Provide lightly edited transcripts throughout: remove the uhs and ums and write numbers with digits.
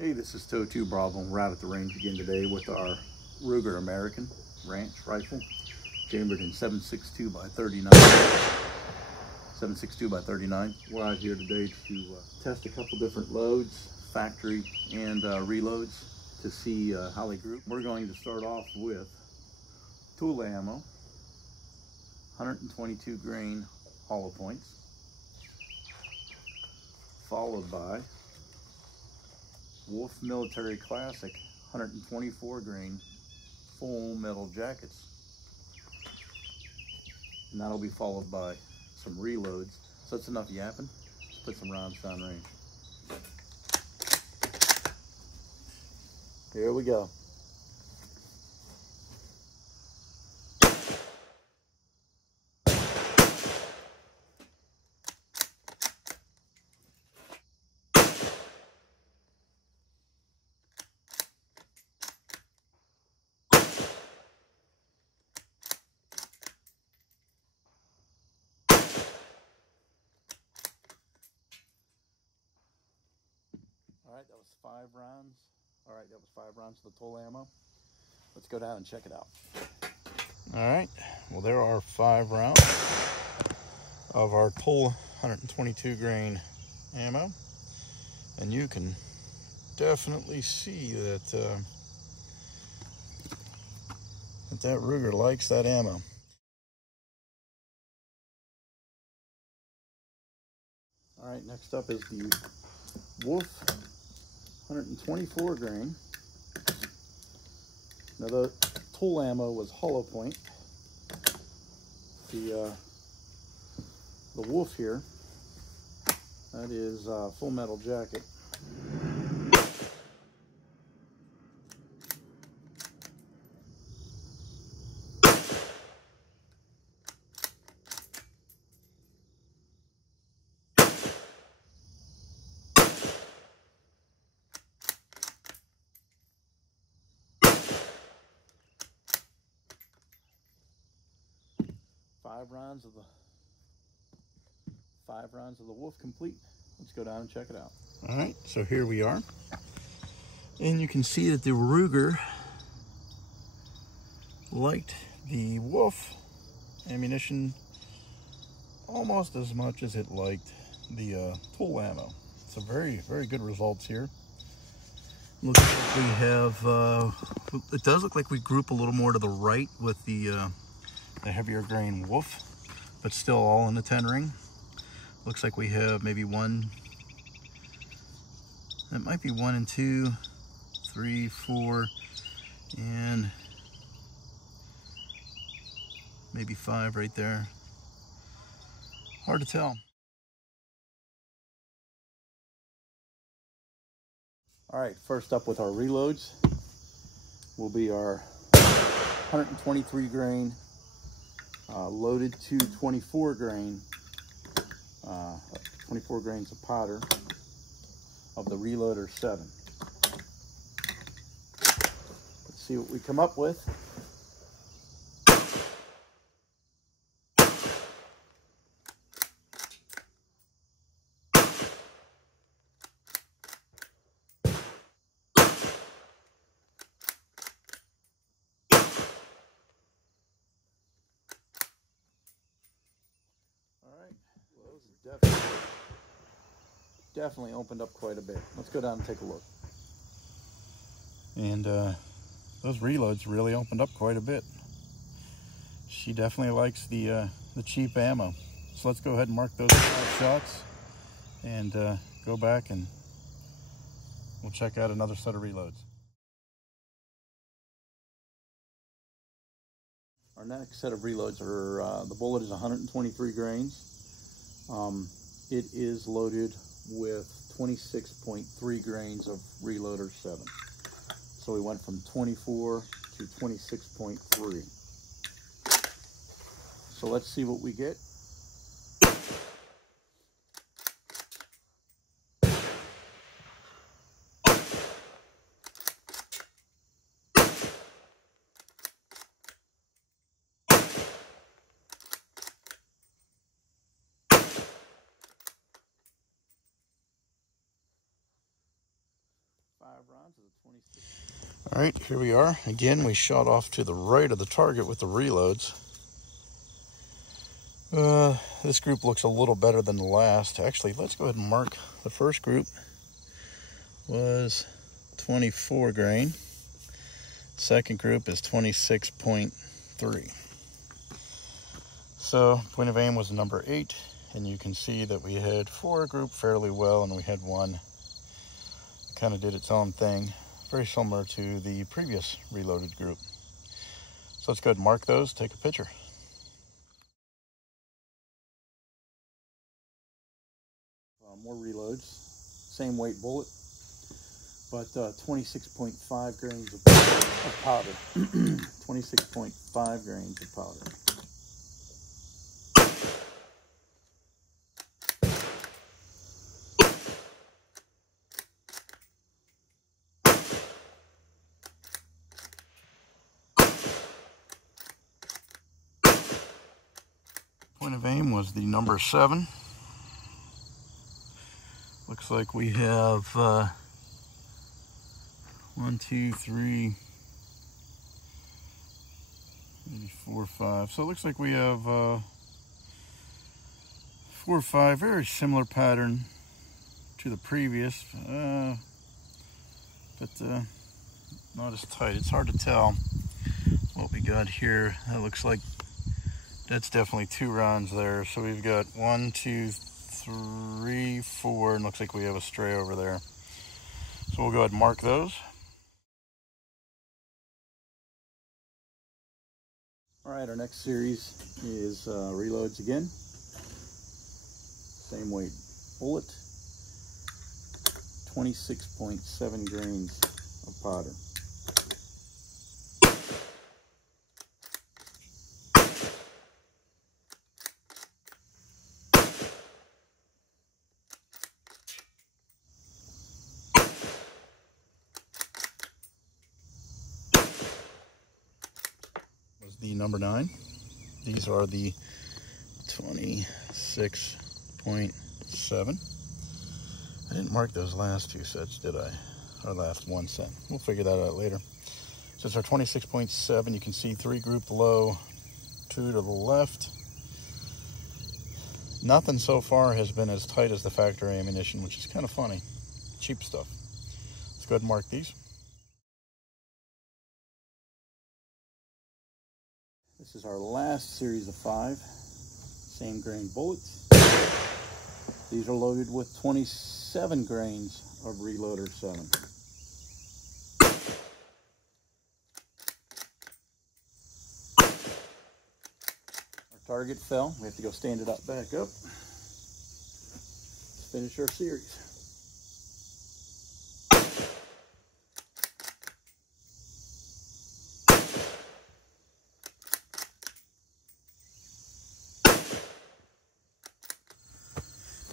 Hey, this is Toe2 Bravo. We're out at the range again today with our Ruger American Ranch rifle, chambered in 7.62 by 39. 7.62 by 39. We're out here today to test a couple different loads, factory and reloads, to see how they group. We're going to start off with tool ammo, 122 grain hollow points, followed by Wolf Military Classic 124 grain full metal jackets, and that'll be followed by some reloads. So that's enough yapping. Let's put some rounds down range. Here we go. All right, that was 5 rounds. All right, that was 5 rounds of the tool ammo. Let's go down and check it out. All right, well, there are 5 rounds of our tool 122 grain ammo, and you can definitely see that that Ruger likes that ammo. All right, next up is the Wolf 124 grain. Now the tool ammo was hollow point. The Wolf here, that is full metal jacket. Five rounds of the Wolf complete. Let's go down and check it out. All right, so here we are, and you can see that the Ruger liked the Wolf ammunition almost as much as it liked the tool ammo. So very good results here. Looks like we have it does look like we group a little more to the right with the heavier grain Wolf, but still all in the 10 ring. Looks like we have maybe one, that might be 1 and 2, 3, 4, and maybe 5 right there. Hard to tell. All right, first up with our reloads will be our 123 grain loaded to 24 grain, 24 grains of powder of the Reloader 7. Let's see what we come up with. Definitely opened up quite a bit. Let's go down and take a look. And those reloads really opened up quite a bit. She definitely likes the cheap ammo. So let's go ahead and mark those 5 shots and go back and we'll check out another set of reloads. Our next set of reloads are, the bullet is 123 grains. It is loaded with 26.3 grains of Reloader 7. So we went from 24 to 26.3. So let's see what we get. All right, here we are. Again, we shot off to the right of the target with the reloads. This group looks a little better than the last. Actually, let's go ahead and mark the first group was 24 grain. Second group is 26.3. So point of aim was number 8, and you can see that we had 4 group fairly well, and we had 1 kind of did its own thing, very similar to the previous reloaded group. So let's go ahead and mark those, take a picture. More reloads, same weight bullet, but 26.5 grains of powder. 26.5 grains of powder. Point of aim was the number 7. Looks like we have 1, 2, 3, maybe 4, 5. So it looks like we have 4 or 5, very similar pattern to the previous, but not as tight. It's hard to tell what we got here. That looks like that's definitely 2 rounds there. So we've got 1, 2, 3, 4, and looks like we have a stray over there. So we'll go ahead and mark those. All right, our next series is reloads again. Same weight bullet, 26.7 grains of powder. The number 9. These are the 26.7. I didn't mark those last 2 sets, did I? Or last 1 set. We'll figure that out later. So it's our 26.7. You can see 3 grouped low, 2 to the left. Nothing so far has been as tight as the factory ammunition, which is kind of funny. Cheap stuff. Let's go ahead and mark these. This is our last series of 5, same grain bullets. These are loaded with 27 grains of Reloader 7. Our target fell. We have to go stand it up, back up. Let's finish our series.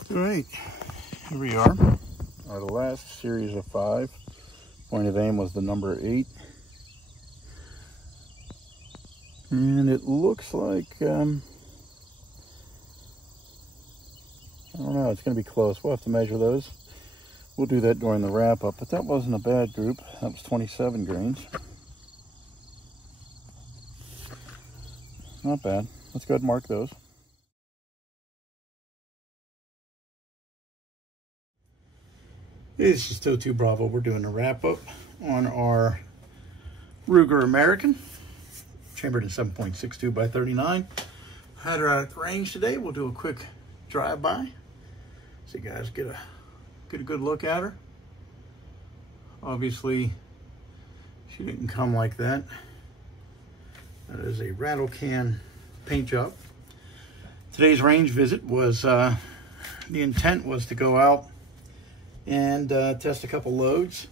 All right, here we are. Our last series of 5. Point of aim was the number 8. And it looks like, I don't know, it's going to be close. We'll have to measure those. We'll do that during the wrap up, but that wasn't a bad group. That was 27 grains. Not bad. Let's go ahead and mark those. This is 2 Bravo. We're doing a wrap up on our Ruger American, chambered in 7.62 by 39. Had her out at range today. We'll do a quick drive-by so you guys get a good look at her. Obviously, she didn't come like that. That is a rattle can paint job. Today's range visit was, the intent was to go out and test a couple loads,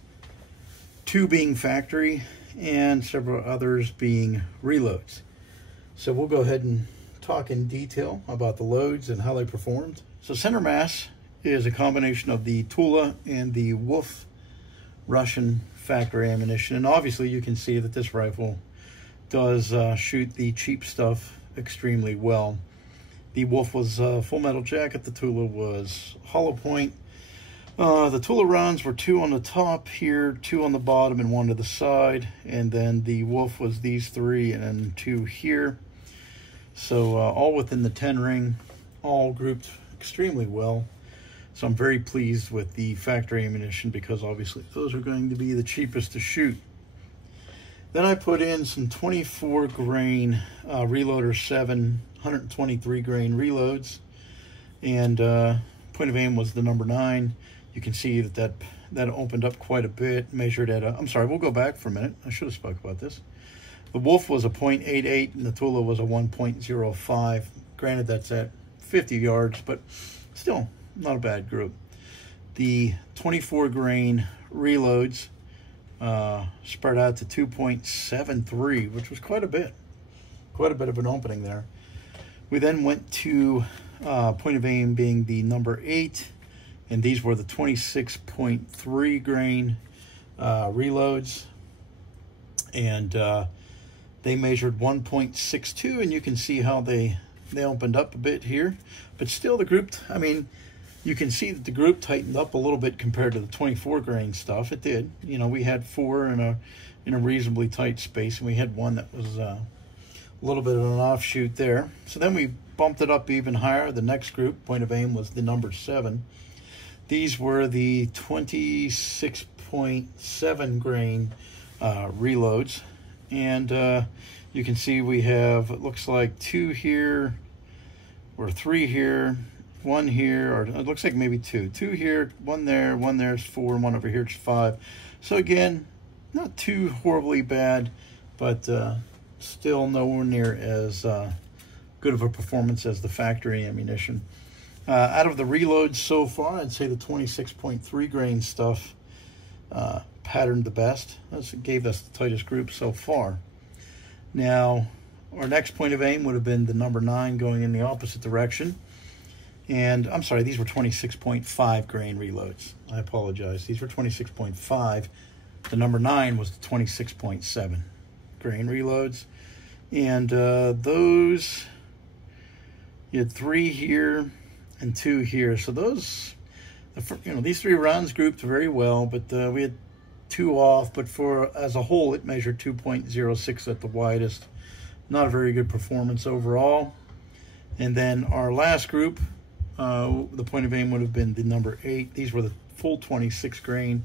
2 being factory and several others being reloads. So we'll go ahead and talk in detail about the loads and how they performed. So center mass is a combination of the Tula and the Wolf Russian factory ammunition, and obviously you can see that this rifle does shoot the cheap stuff extremely well. The Wolf was full metal jacket, the Tula was hollow point. The Tula rounds were 2 on the top here, 2 on the bottom, and 1 to the side. And then the Wolf was these 3 and then 2 here. So all within the 10 ring, all grouped extremely well. So I'm very pleased with the factory ammunition because obviously those are going to be the cheapest to shoot. Then I put in some 24 grain Reloader 7 123 grain reloads, and point of aim was the number 9. You can see that opened up quite a bit, measured at I'm sorry, we'll go back for a minute. I should have spoke about this. The Wolf was a .88 and the Tula was a 1.05. Granted, that's at 50 yards, but still not a bad group. The 24 grain reloads spread out to 2.73, which was quite a bit of an opening there. We then went to point of aim being the number 8, and these were the 26.3 grain reloads, and they measured 1.62, and you can see how they opened up a bit here, but still the group, I mean, you can see that the group tightened up a little bit compared to the 24 grain stuff. It did. You know, we had 4 in a reasonably tight space, and we had 1 that was a little bit of an offshoot there. So then we bumped it up even higher. The next group, point of aim, was the number 7. These were the 26.7 grain reloads, and you can see we have, it looks like 2 here or 3 here, 1 here, or it looks like maybe 2 here, 1 there's 4, and 1 over here, it's 5. So again, not too horribly bad, but still nowhere near as good of a performance as the factory ammunition. Out of the reloads so far, I'd say the 26.3 grain stuff patterned the best. That gave us the tightest group so far. Now, our next point of aim would have been the number 9 going in the opposite direction. And I'm sorry, these were 26.5 grain reloads. I apologize. These were 26.5. The number 9 was the 26.7 grain reloads. And those, you had 3 here and 2 here. So those, you know, these 3 rounds grouped very well, but we had 2 off, but as a whole, it measured 2.06 at the widest. Not a very good performance overall. And then our last group, the point of aim would have been the number 8. These were the full 26 grain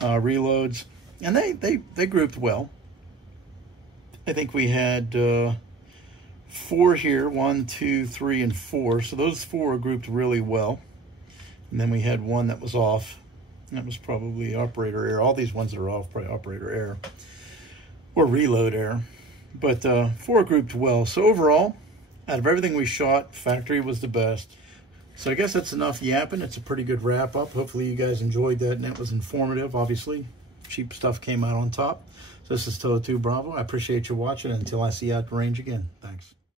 reloads, and they grouped well. I think we had 4 here, 1, 2, 3, and 4. So those 4 grouped really well. And then we had 1 that was off. That was probably operator error. All these ones that are off, probably operator error or reload error. But 4 grouped well. So overall, out of everything we shot, factory was the best. So I guess that's enough yapping. It's a pretty good wrap-up. Hopefully you guys enjoyed that, and it was informative, obviously. Cheap stuff came out on top. So this is Toto 2 Bravo. I appreciate you watching. Until I see you at the range again. Thanks.